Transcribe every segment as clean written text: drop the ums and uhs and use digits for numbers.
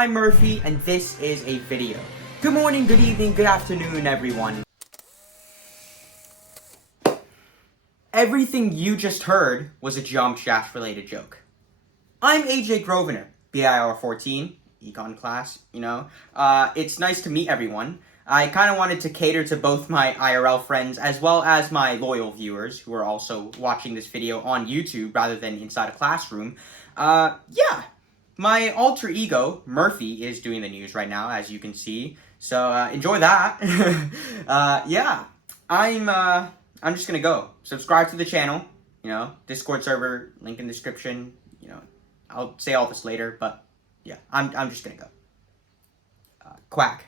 I'm Murphy, and this is a video. Good morning, good evening, good afternoon, everyone. Everything you just heard was a Geometry Dash related joke. I'm AJ Grosvenor, BIR 14, econ class, It's nice to meet everyone. I kind of wanted to cater to both my IRL friends as well as my loyal viewers who are also watching this video on YouTube rather than inside a classroom. My alter ego, Murphy, is doing the news right now, as you can see. So, enjoy that. I'm just gonna go. Subscribe to the channel, Discord server, link in the description, I'll say all this later, but yeah, I'm just gonna go. Quack.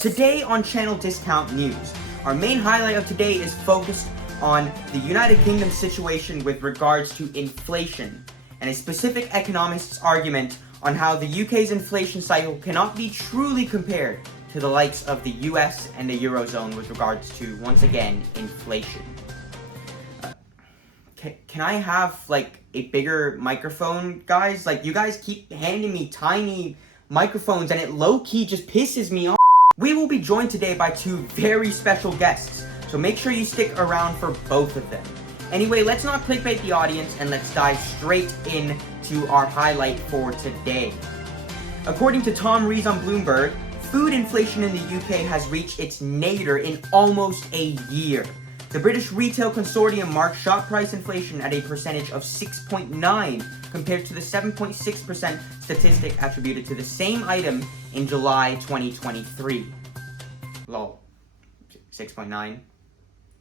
Today on Channel Discount News, our main highlight of today is focused on the United Kingdom's situation with regards to inflation, and a specific economist's argument on how the UK's inflation cycle cannot be truly compared to the likes of the US and the Eurozone with regards to, once again, inflation. Can I have, a bigger microphone, guys? You guys keep handing me tiny microphones and it low-key just pisses me off. We will be joined today by two very special guests, so make sure you stick around for both of them. Anyway, let's not clickbait the audience and let's dive straight into our highlight for today. According to Tom Rees on Bloomberg, food inflation in the UK has reached its nadir in almost a year. The British Retail Consortium marked shop price inflation at a percentage of 6.9 compared to the 7.6% statistic attributed to the same item in July 2023. Lol. 6.9?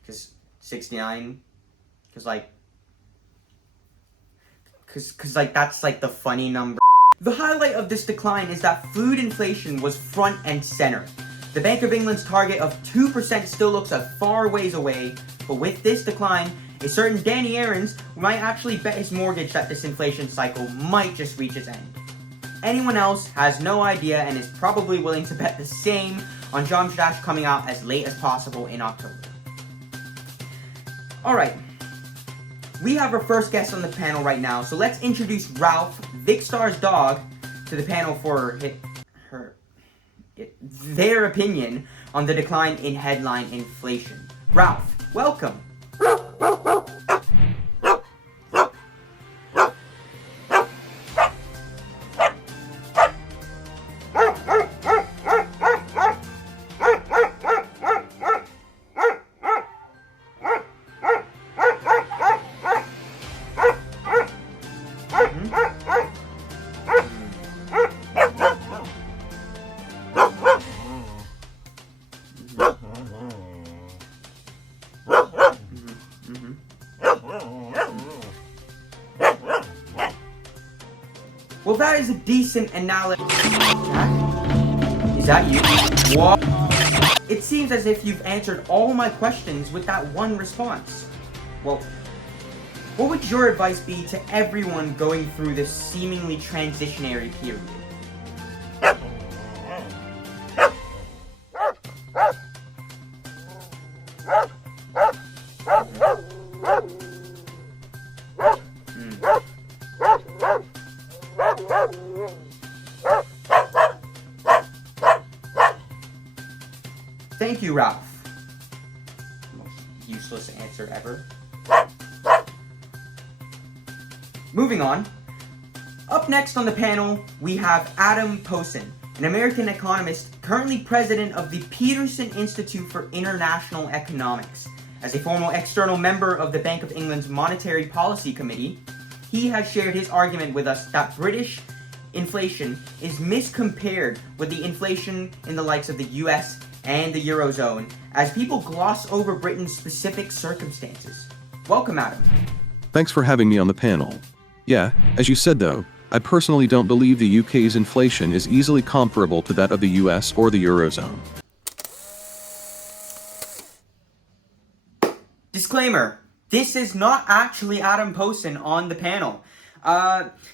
Because 69? Because that's the funny number. The highlight of this decline is that food inflation was front and center. The Bank of England's target of 2% still looks a far ways away, but with this decline, a certain Danny Aarons might actually bet his mortgage that this inflation cycle might just reach its end. Anyone else has no idea and is probably willing to bet the same on Geometry Dash coming out as late as possible in October. Alright, we have our first guest on the panel right now, so let's introduce Ralph, Vicstar's dog, to the panel for their opinion on the decline in headline inflation. Ralph, welcome. Well, that is a decent analogy. Is that you? What? It seems as if you've answered all my questions with that one response. Well, what would your advice be to everyone going through this seemingly transitionary period? Thank you, Ralph. Most useless answer ever. Moving on. Up next on the panel, we have Adam Posen, an American economist currently president of the Peterson Institute for International Economics. As a former external member of the Bank of England's Monetary Policy Committee, he has shared his argument with us that British inflation is miscompared with the inflation in the likes of the US and the Eurozone, as people gloss over Britain's specific circumstances. Welcome, Adam. Thanks for having me on the panel. Yeah, as you said though, I personally don't believe the UK's inflation is easily comparable to that of the US or the Eurozone. Disclaimer, this is not actually Adam Posen on the panel.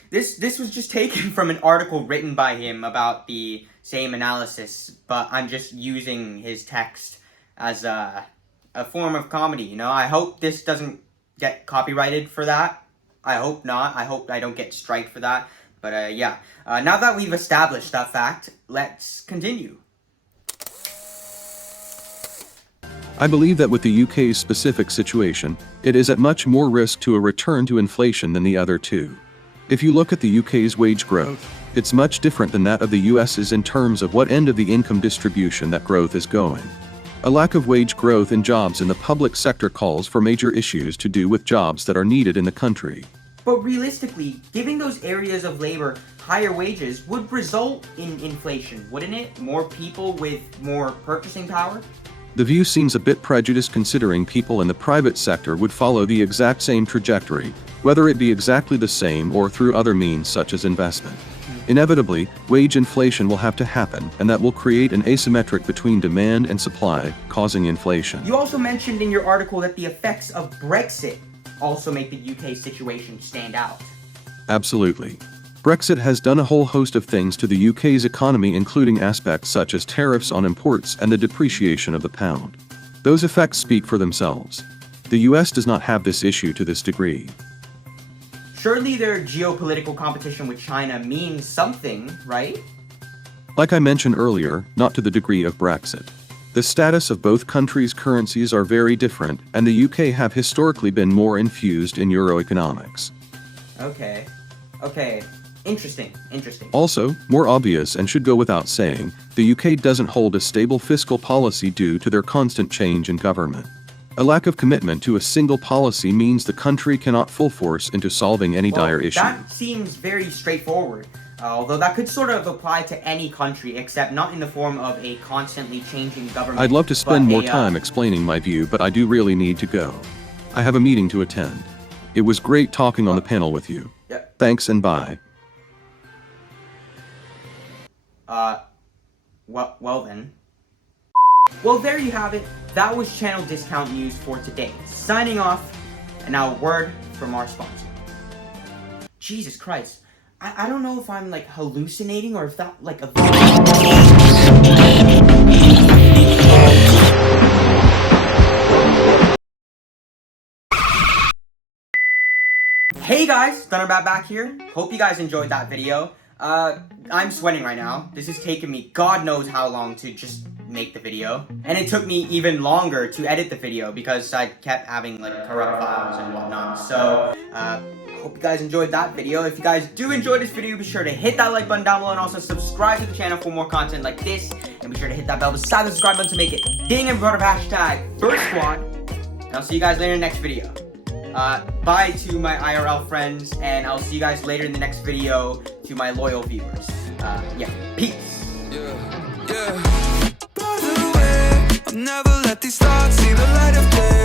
This was just taken from an article written by him about the same analysis, but I'm just using his text as a form of comedy, I hope this doesn't get copyrighted for that. I hope not. I hope I don't get striked for that. Yeah. Now that we've established that fact, let's continue. I believe that with the UK's specific situation, it is at much more risk to a return to inflation than the other two. If you look at the UK's wage growth, it's much different than that of the US's in terms of what end of the income distribution that growth is going. A lack of wage growth in jobs in the public sector calls for major issues to do with jobs that are needed in the country. But realistically, giving those areas of labor higher wages would result in inflation, wouldn't it? More people with more purchasing power? The view seems a bit prejudiced considering people in the private sector would follow the exact same trajectory, whether it be exactly the same or through other means such as investment. Inevitably, wage inflation will have to happen, and that will create an asymmetric between demand and supply, causing inflation. You also mentioned in your article that the effects of Brexit also make the UK situation stand out. Absolutely. Brexit has done a whole host of things to the UK's economy, including aspects such as tariffs on imports and the depreciation of the pound. Those effects speak for themselves. The US does not have this issue to this degree. Surely their geopolitical competition with China means something, right? Like I mentioned earlier, not to the degree of Brexit. The status of both countries' currencies are very different, and the UK have historically been more infused in Euro economics. Okay. Interesting. Also, more obvious and should go without saying, the UK doesn't hold a stable fiscal policy due to their constant change in government. A lack of commitment to a single policy means the country cannot full force into solving any dire issue. That seems very straightforward, although that could sort of apply to any country, except not in the form of a constantly changing government. I'd love to spend more time explaining my view, but I do really need to go. I have a meeting to attend. It was great talking on the panel with you. Yeah. Thanks and bye. Well then. Well, there you have it. That was channel discount news for today. Signing off, and now a word from our sponsor. Jesus Christ. I don't know if I'm like hallucinating or if that like a... Hey guys, ThunderBat back here. Hope you guys enjoyed that video. I'm sweating right now. This has taken me God knows how long to just make the video. And it took me even longer to edit the video because I kept having like corrupt files and whatnot. So, hope you guys enjoyed that video. If you guys do enjoy this video, be sure to hit that like button down below and also subscribe to the channel for more content like this. And be sure to hit that bell beside the subscribe button to make it ding and part of hashtag First Squad. And I'll see you guys later in the next video. Bye to my IRL friends, and I'll see you guys later in the next video to my loyal viewers. Yeah, peace. Yeah. By the way, I'll never let these thoughts see the light of day.